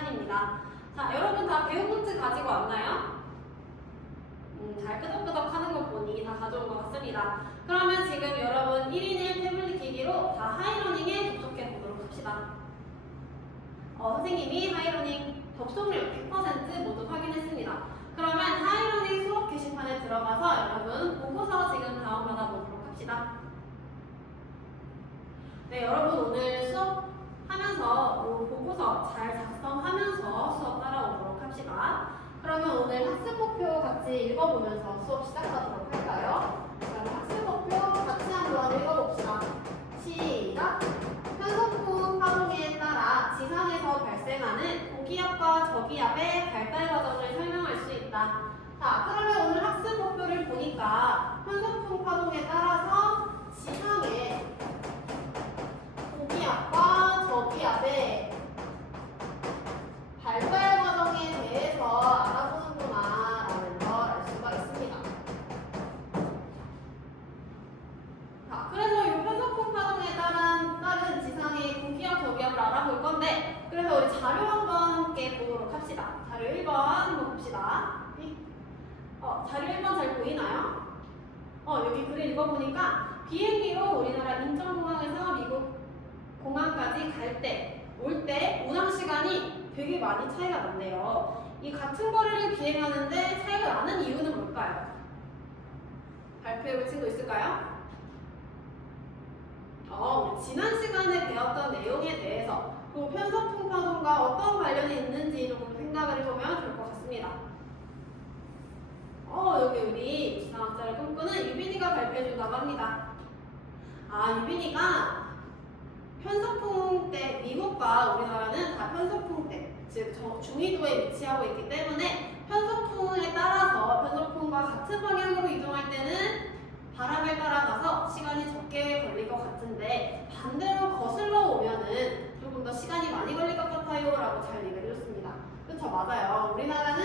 시간입니다. 자, 여러분 다 배운 노트 가지고 왔나요? 잘 끄덕끄덕 하는 거 보니 다 가져온 것 같습니다. 그러면 지금 여러분 1인 1 태블릿 기기로 다 하이러닝에 접속해 보도록 합시다. 선생님이 하이러닝 접속률 100% 모두 확인했습니다. 그러면 하이러닝 수업 게시판에 들어가서 여러분 보고서 지금 다운받아 보도록 합시다. 네, 여러분 오늘 수업하면서 보고서 잘 작성하면서 수업 따라오도록 합시다. 그러면 오늘 학습 목표 같이 읽어보면서 수업 시작하도록 할까요? 그럼 학습 목표 같이 한번 읽어봅시다. 시작! 편성풍 파동에 따라 지상에서 발생하는 고기압과 저기압의 발달 과정을 설명할 수 있다. 자, 그러면 오늘 학습 목표를 보니까 편성풍 파동에 따라서 지상에 고기압과 저기압의 발달 과정에 대해서 알아보는구나 라는 걸 알 수가 있습니다. 자, 그래서 이 편성풍 파동에 따른 지상의 고기압, 저기압을 알아볼 건데, 그래서 우리 자료 한번 함께 보도록 합시다. 자료 1번 한번 봅시다. 자료 1번 잘 보이나요? 여기 글을 읽어보니까 비행기로 우리나라 인천공항에서 미국 공항까지 올 때 운항 시간이 되게 많이 차이가 난대요. 이 같은 거리를 비행하는데 차이가 나는 이유는 뭘까요? 발표해볼 친구 있을까요? 우리 지난 시간에 배웠던 내용에 대해서 그 편성풍 파동과 어떤 관련이 있는지 조금 생각을 해보면 좋을 것 같습니다. 여기 우리 지상학자를 꿈꾸는 유빈이가 발표해준다고 합니다. 유빈이가 편성풍 때 미국과 우리나라는 다 편성풍 때, 즉 중위도에 위치하고 있기 때문에 편성풍에 따라서 편성풍과 같은 방향으로 이동할 때는 바람을 따라가서 시간이 적게 걸릴 것 같은데 반대로 거슬러 오면은 조금 더 시간이 많이 걸릴 것 같아요 라고 잘 얘기를 해줬습니다. 그렇죠, 맞아요. 우리나라가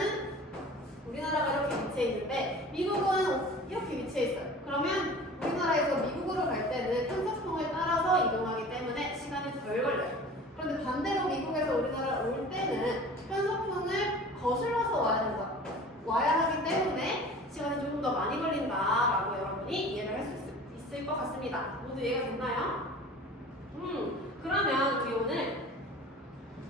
이렇게 위치해 있는데 미국은 이렇게 위치해 있어요. 그러면 우리나라에서 미국으로 갈 때는 편성풍을 따라서 이동하기 때문에 시간이 덜 걸려요. 그런데 반대로 미국에서 우리나라 올 때는 편성풍을 거슬러서 와야 하기 때문에 시간이 조금 더 많이 걸린다라고 여러분이 이해를 할 수 있을 것 같습니다. 모두 이해가 됐나요? 그러면 우리 오늘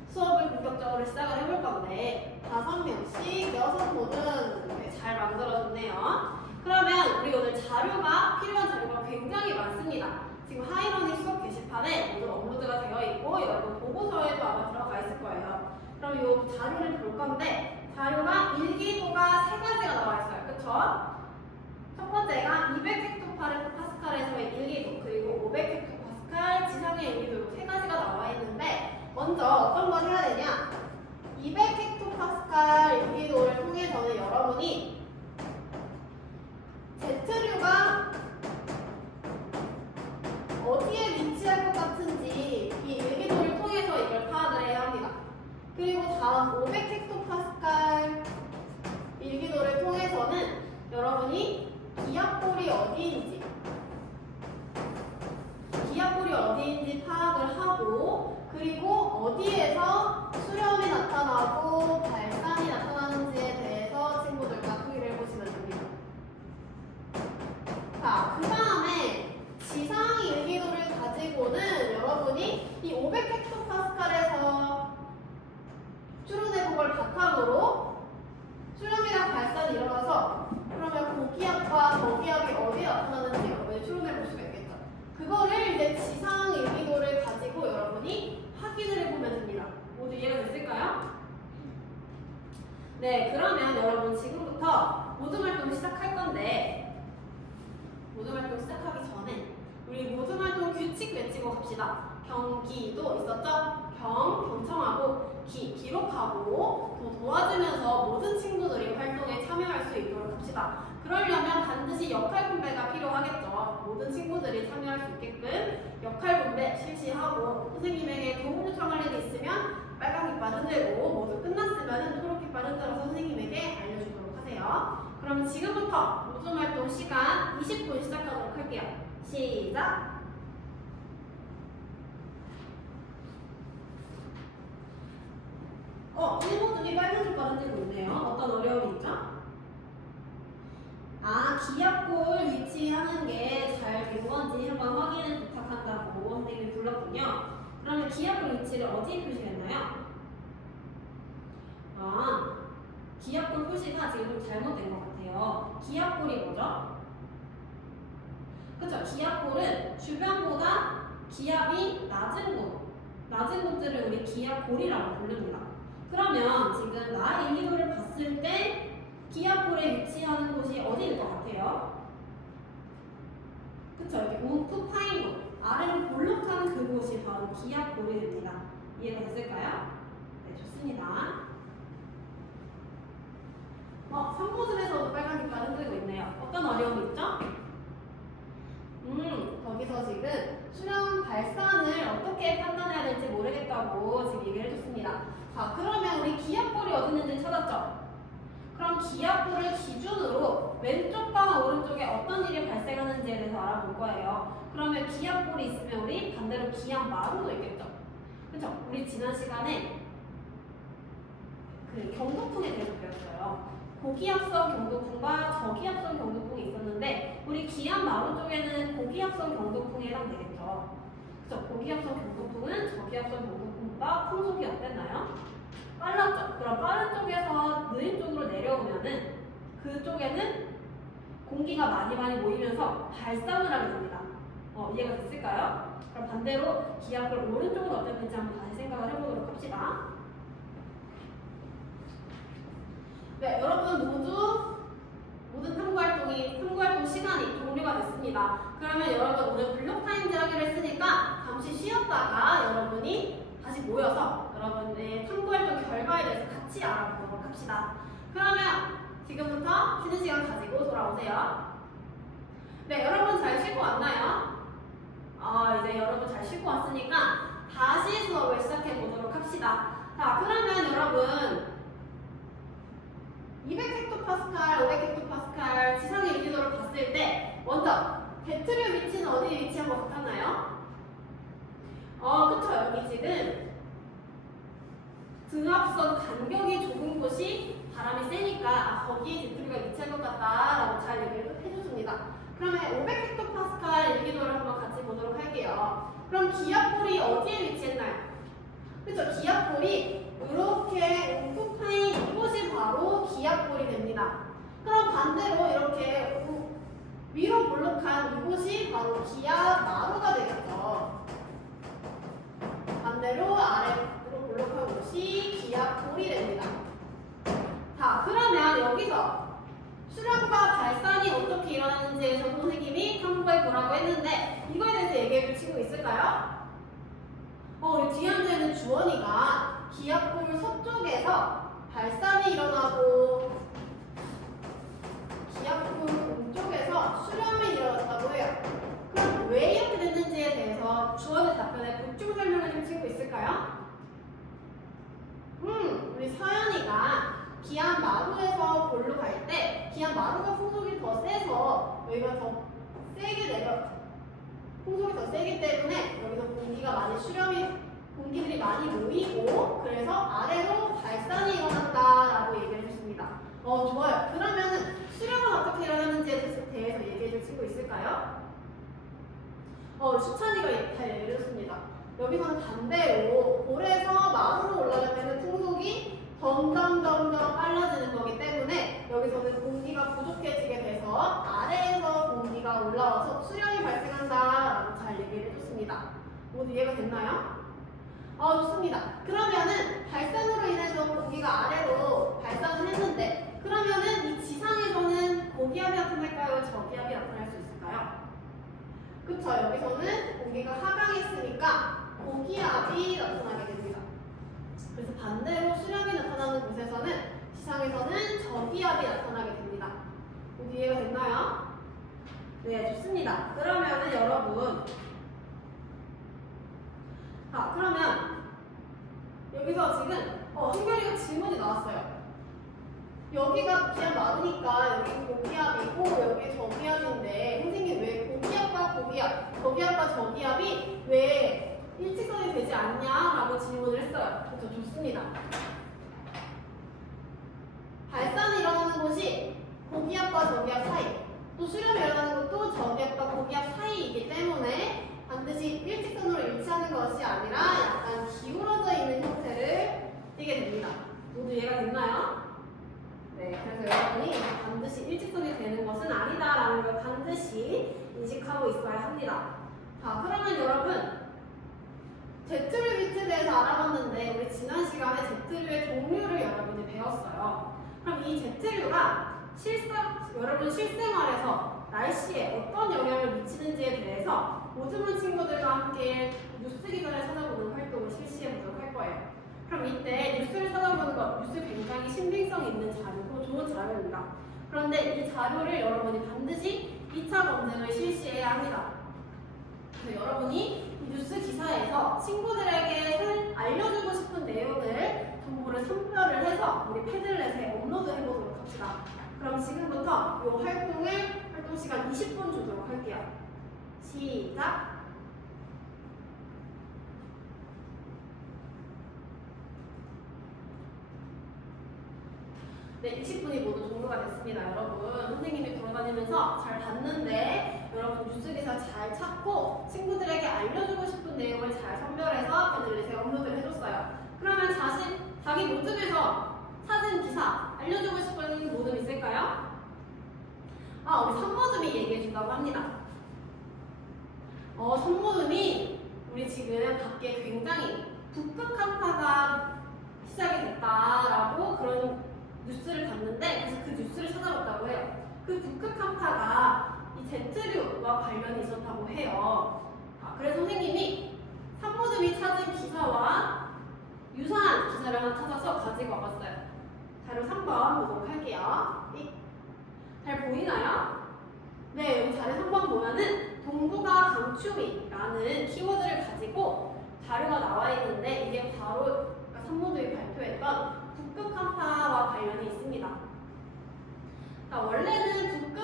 수업을 본격적으로 시작을 해볼 건데 5명씩 6모든 이렇게 잘 만들어줬네요. 그러면 우리 오늘 필요한 자료가 굉장히 많습니다. 지금 하이러닝 수업 게시판에 모두 업로드가 되어 있고 여러분 보고서에도 아마 들어가 있을 거예요. 그럼 이 자료를 볼 건데 자료가 일기도가 3가지가 나와 있어요. 그쵸? 첫 번째가 200헥토파스칼에서의 일기도, 그리고 500헥토파스칼 지상의 일기도 3가지가 나와 있는데 먼저 어떤 걸 해야 되냐? 200헥토파스칼 일기도를 통해서는 여러분이 Z류가 어디에 위치할 것 같은지 이 일기도를 통해서 이걸 파악을 해야 합니다. 그리고 다음 500헥토파스칼 일기도를 통해서는 여러분이 기압골이 어디인지 파악을 하고, 그리고 어디에서 수렴이 나타나고 발산이 나타나는지에 대해서 친구들과 토의를 해보시면 됩니다. 자, 그 다음에 지상 일기도를 가지고는 여러분이 이 500헥토파스칼에서 추론해본 걸 바탕으로 수렴이랑 발산이 일어나서 그러면 고기압과 저기압이 어디에 나타나는지 여러분이 추론해볼 수가 있겠죠. 그거를 이제 지상 일기도를 가지고 여러분이 확인을 해보면 됩니다. 모두 이해가 됐을까요? 네, 그러면 여러분 지금부터 모둠활동 시작할 건데 모둠활동 시작하기 전에 우리 모둠활동 규칙 외치고 갑시다. 경기도 있었죠? 경청하고 기록하고 또 도와주면서 모든 친구들이 활동에 참여할 수 있도록 합시다. 그러려면 반드시 역할 분배가 필요하겠죠. 모든 친구들이 참여할 수 있게끔 역할 분배 실시하고 선생님에게 도움 요청할 일이 있으면 빨간 깃발 흔들고 모두 끝났으면 초록 깃발 흔들어서 선생님에게 알려주도록 하세요. 그럼 지금부터 모둠활동 시간 20분 시작하도록 할게요. 시작! 1모등이 빨간색깔 흔들고 있네요. 어떤 어려움이 있죠? 기압골 위치하는 게 잘 된 건지 한번 확인을 부탁한다고 선생님이 불렀군요. 그러면 기압골 위치를 어디에 표시했나요? 기압골 표시가 지금 좀 잘못된 것 같아요. 기압골이 뭐죠? 그쵸? 기압골은 주변보다 기압이 낮은 곳들을 우리 기압골이라고 부릅니다. 그러면 지금 나 일기도를 봤을 때 기압골에 위치하는 곳이 어디일 것 같아요? 그쵸? 이렇게 움푹 파인 곳, 아래로 볼록한 그곳이 바로 기압골이 됩니다. 이해가 됐을까요? 네, 좋습니다. 3모즘에서도 빨간 색깔 흔들고 있네요. 어떤 어려움이 있죠? 거기서 지금 수렴 발산을 어떻게 판단해야 될지 모르겠다고 지금 얘기를 해줬습니다. 자, 그러면 우리 기압골이 어디 있는지 찾았죠? 그럼 기압골을 기준으로 왼쪽과 오른쪽에 어떤 일이 발생하는지에 대해서 알아볼 거예요. 그러면 기압골이 있으면 우리 반대로 기압마루도 있겠죠? 그쵸? 우리 지난 시간에 그 경도풍에 대해서 배웠어요. 고기압성 경도풍과 저기압성 경도풍이 있었는데 우리 기압마루 쪽에는 고기압성 경도풍에 해당되겠죠. 그쵸? 고기압성 경도풍은 저기압성 경도풍보다 풍속이 어땠나요? 빨랐죠? 그럼 빠른 쪽에서 느린 쪽으로 내려오면은 그쪽에는 공기가 많이 모이면서 발산을 하게 됩니다. 이해가 됐을까요? 그럼 반대로 기압골 오른쪽은 어땠는지 한번 다시 생각을 해보도록 합시다. 네, 여러분 모든 탐구활동 시간이 종료가 됐습니다. 그러면 여러분 오늘 블록타임즈 하기로 했으니까 잠시 쉬었다가 여러분이 다시 모여서 여러분의 탐구활동 결과에 대해서 같이 알아보도록 합시다. 그러면 지금부터 쉬는 시간 가지고 돌아오세요. 네, 여러분 잘 쉬고 왔나요? 이제 여러분 잘 쉬고 왔으니까 다시 수업을 시작해 보도록 합시다. 자, 그러면 여러분 200헥토파스칼, 500헥토파스칼 지상의 유기도를 봤을 때 먼저 배트류 위치는 어디에 위치한 것 같았나요? 그쵸. 여기 지금 등압선 간격이 좁은 곳이 바람이 세니까 거기에 배트류가 위치한 것 같다라고 잘 얘기를 해줬습니다. 그러면 500헥토파스칼 유기도를 한번 같이 보도록 할게요. 그럼 기압골이 어디에 위치했나요? 그쵸. 기압골이 이렇게 움푹 파인 이곳이 바로 기압골이 됩니다. 그럼 반대로 이렇게 위로 볼록한 이곳이 바로 기압마루가 되겠죠. 반대로 아래로 볼록한 곳이 기압골이 됩니다. 자, 그러면 여기서 수렴과 발산이 어떻게 일어나는지에 전 선생님이 탐구해 보라고 했는데 이거에 대해서 얘기해 주시고 있을까요? 우리 뒤에 앉아있는 주원이가 기압골 서쪽에서 발산이 일어나고 기압골 동쪽에서 수렴이 일어났다고 해요. 그럼 왜 이렇게 됐는지에 대해서 주원의 답변에 보충 설명을 좀 치고 있을까요? 우리 서연이가 기압마루에서 볼로 갈 때 기압마루가 풍속이 더 세서 여기가 더 세게 풍속이 더 세기 때문에 여기서 공기들이 많이 모이고 그래서 아래로 발산이 일어난다라고 얘기를 해줬습니다. 좋아요. 그러면은 수렴은 어떻게 일어나는지에 대해서 얘기해 줄 친구 있을까요? 수찬이가 잘 얘기해 줬습니다. 여기서는 반대로 볼에서 마루로 올라갈 때는 풍속이 점점 빨라지는 거기 때문에 여기서는 공기가 부족해지게 돼서 아래에서 공기가 올라와서 수렴이 발생한다라고 잘 얘기를 해줬습니다. 모두 이해가 됐나요? 좋습니다. 그러면은 발산으로 인해서 공기가 아래로 발산을 했는데 그러면은 이 지상에서는 고기압이 나타날까요? 저기압이 나타날 수 있을까요? 그쵸. 여기서는 공기가 하강했으니까 고기압이 나타나게 됩니다. 그래서 반대로 수렴이 나타나는 곳에서는 지상에서는 저기압이 나타나게 됩니다. 모두 이해가 됐나요? 네, 좋습니다. 그러면은 여러분 그러면 여기서 지금 한결이가 질문이 나왔어요. 여기가 기압 마루니까 여기 고기압이고 여기 저기압인데 선생님 왜 고기압과 고기압, 저기압과 저기압이 왜 일직선이 되지 않냐라고 질문을 했어요. 그렇죠. 좋습니다. 수렴이라는 것도 저기압과 고기압 사이이기 때문에 반드시 일직선으로 일치하는 것이 아니라 약간 기울어져 있는 형태를 띠게 됩니다. 모두 이해가 됐나요? 네, 그래서 여러분이 반드시 일직선이 되는 것은 아니다라는 걸 반드시 인식하고 있어야 합니다. 자, 그러면 여러분 Z류 밑에 대해서 알아봤는데 우리 지난 시간에 Z류의 종류를 여러분이 배웠어요. 그럼 이 Z류가 여러분 실생활에서 날씨에 어떤 영향을 미치는지에 대해서 오즈문 친구들과 함께 뉴스 기사를 찾아보는 활동을 실시해 보도록 할 거예요. 그럼 이때 뉴스를 찾아보는 것, 뉴스 굉장히 신빙성 있는 자료고 좋은 자료입니다. 그런데 이 자료를 여러분이 반드시 2차 검증을 실시해야 합니다. 그래서 여러분이 이 뉴스 기사에서 친구들에게 알려주고 싶은 내용을 정보를 선별을 해서 우리 패들렛에 업로드해 보도록 합시다. 그럼 지금부터 이 활동 시간 20분 주도록 할게요. 시작! 네, 20분이 모두 종료가 됐습니다. 여러분, 선생님이 돌아다니면서 잘 봤는데 여러분 뉴스 기사 잘 찾고 친구들에게 알려주고 싶은 내용을 잘 선별해서 패들렛에 업로드를 해줬어요. 그러면 자기 모듬에서 찾은 기사 알려주고 싶은 모듬 있을까요? 우리 선모듬이 얘기해준다고 합니다. 선모듬이 우리 지금 밖에 굉장히 북극 한파가 시작이 됐다라고 그런 뉴스를 봤는데 그래서 그 뉴스를 찾아봤다고 해요. 그 북극 한파가 이 Z류와 관련이 있었다고 해요. 그래서 선생님이 산모듬이 찾은 기사와 유사한 기사를 하나 찾아서 가지고 와봤어요. 자료 3번 보도록 할게요. 잘 보이나요? 네, 여기 자료 3번 보면은 동북아 강추위라는 키워드를 가지고 자료가 나와 있는데 이게 바로 산모들이 발표했던 북극 한파와 관련이 있습니다. 원래는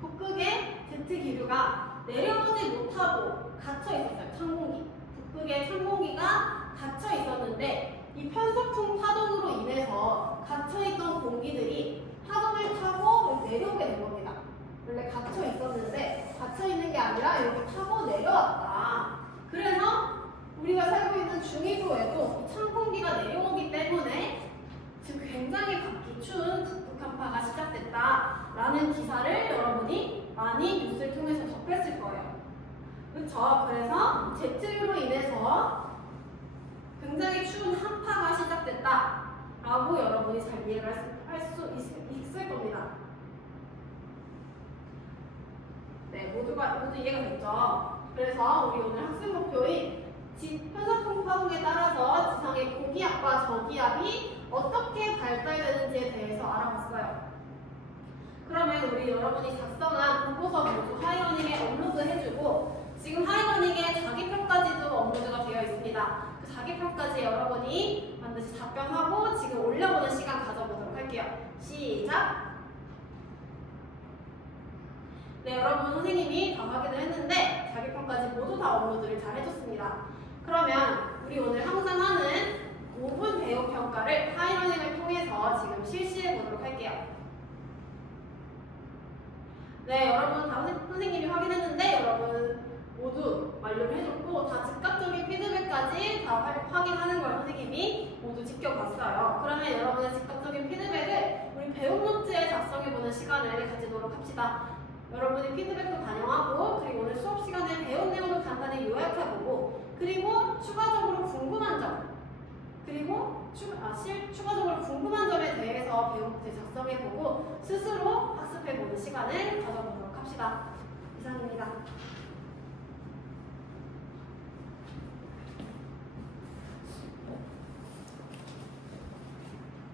북극의 제트 기류가 내려오지 못하고 갇혀 있었어요. 찬공기. 북극의 찬공기가 갇혀 있었는데 이 편서풍 파동으로 인해서 갇혀 있던 공기들이 파동을 타고 내려오게 된 겁니다. 원래 갇혀 있었는데 갇혀 있는 게 아니라 이렇게 타고 내려왔다. 그래서 우리가 살고 있는 중위도에도 이 찬 공기가 내려오기 때문에 지금 굉장히 갖기 추운 북극 한파가 시작됐다라는 기사를 여러분이 많이 뉴스를 통해서 접했을 거예요. 그렇죠? 그래서 Z류로 인해서 굉장히 추운 한파가 시작됐다라고 여러분이 잘 이해를 할 수 있을 겁니다. 네, 모두 이해가 됐죠? 그래서 우리 오늘 학습 목표인 편서풍 파동에 따라서 지상의 고기압과 저기압이 어떻게 발달되는지에 대해서 알아봤어요. 그러면 우리 여러분이 작성한 보고서 모두 하이러닝에 업로드해주고 지금 하이러닝에 자기평가지도 업로드가 되어 있습니다. 그 자기평가지 여러분이 반드시 답변하고 지금 올려보는 시간 가져보도록 할게요. 시작! 네, 여러분 선생님이 다 확인을 했는데 자기평가지 모두 다 업로드를 잘 해줬습니다. 그러면 우리 오늘 항상 하는 5분 배우 평가를 하이러닝을 통해서 지금 실시해 보도록 할게요. 네, 여러분 다 선생님이 확인했는데 여러분 모두 완료를 해줬고 다 즉각적인 피드백까지 다 확인하는 걸 선생님이 모두 지켜봤어요. 그러면 여러분의 즉각적인 피드백을 우리 배움 노트에 작성해보는 시간을 가지도록 합시다. 여러분의 피드백도 반영하고 그리고 오늘 수업 시간에 배운 내용도 간단히 요약해보고 그리고 추가적으로 궁금한 점 그리고 추가적으로 궁금한 점에 대해서 배움 노트 작성해보고 스스로 학습해보는 시간을 가져보도록 합시다. 이상입니다.